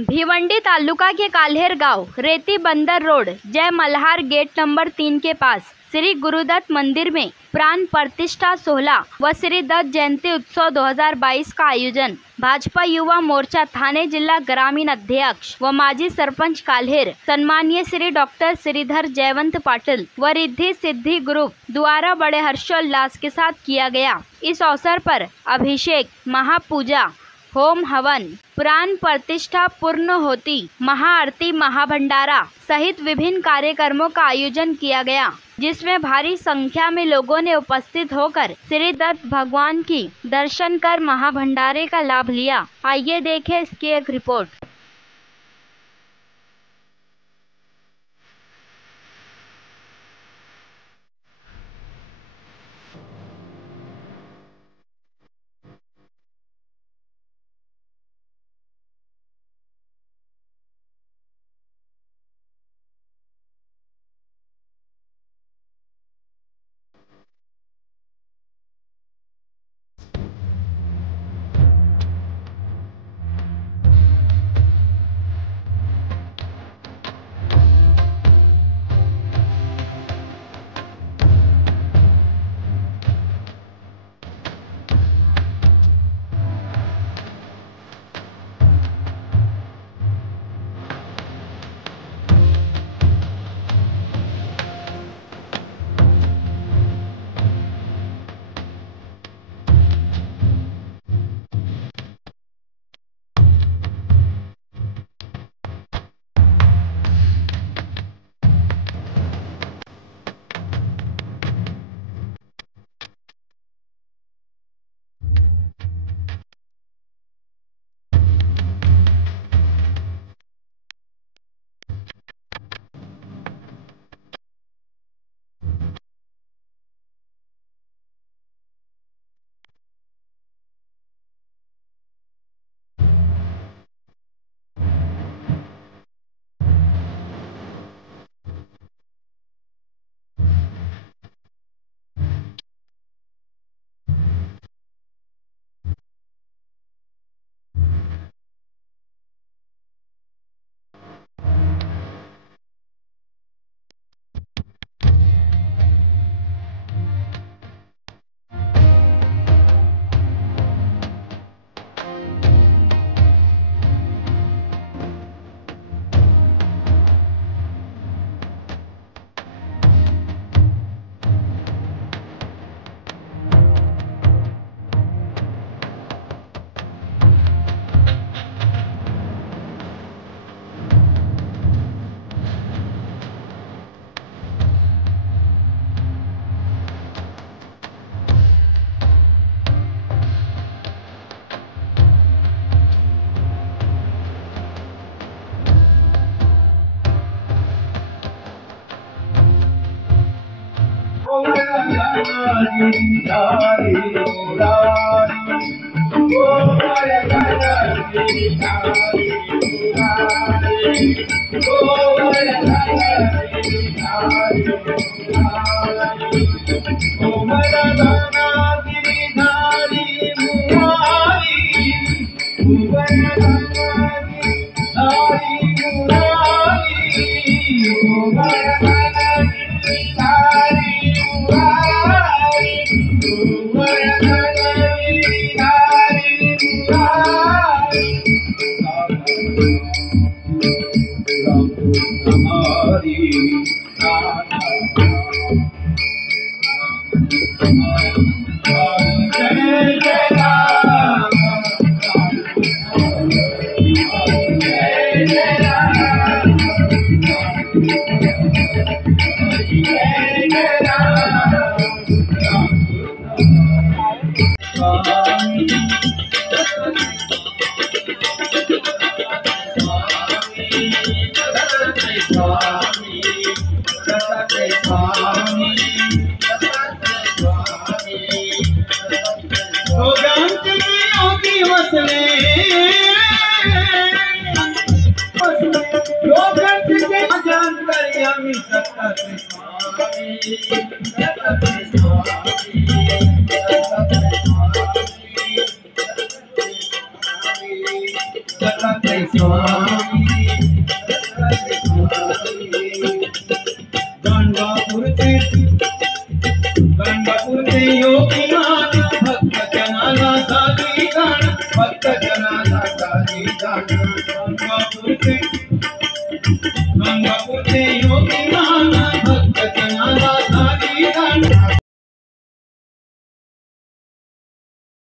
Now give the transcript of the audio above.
भिवंडी तालुका के काल्हेर गांव रेती बंदर रोड जय मल्हार गेट नंबर 3 के पास श्री गुरुदत्त मंदिर में प्राण प्रतिष्ठा सोहला व श्री दत्त जयंती उत्सव 2022 का आयोजन भाजपा युवा मोर्चा थाने जिला ग्रामीण अध्यक्ष व माजी सरपंच काल्हेर सम्मानीय श्री डॉक्टर श्रीधर जयवंत पाटिल व रिद्धि सिद्धि ग्रुप द्वारा बड़े हर्षोल्लास के साथ किया गया। इस अवसर पर अभिषेक, महापूजा, होम हवन, प्राण प्रतिष्ठा, पूर्ण होती, महाआरती, महाभंडारा सहित विभिन्न कार्यक्रमों का आयोजन किया गया, जिसमें भारी संख्या में लोगों ने उपस्थित होकर श्री दत्त भगवान की दर्शन कर महाभंडारे का लाभ लिया। आइए देखें इसकी एक रिपोर्ट। दत्तात्रय स्वामी गाणगापूरचे योगीनाथ भक्त जनाला साधी गाण भक्त जनाला साधी गाण गाणगापूरचे योगीनाथ भक्त जनाला साधी गाण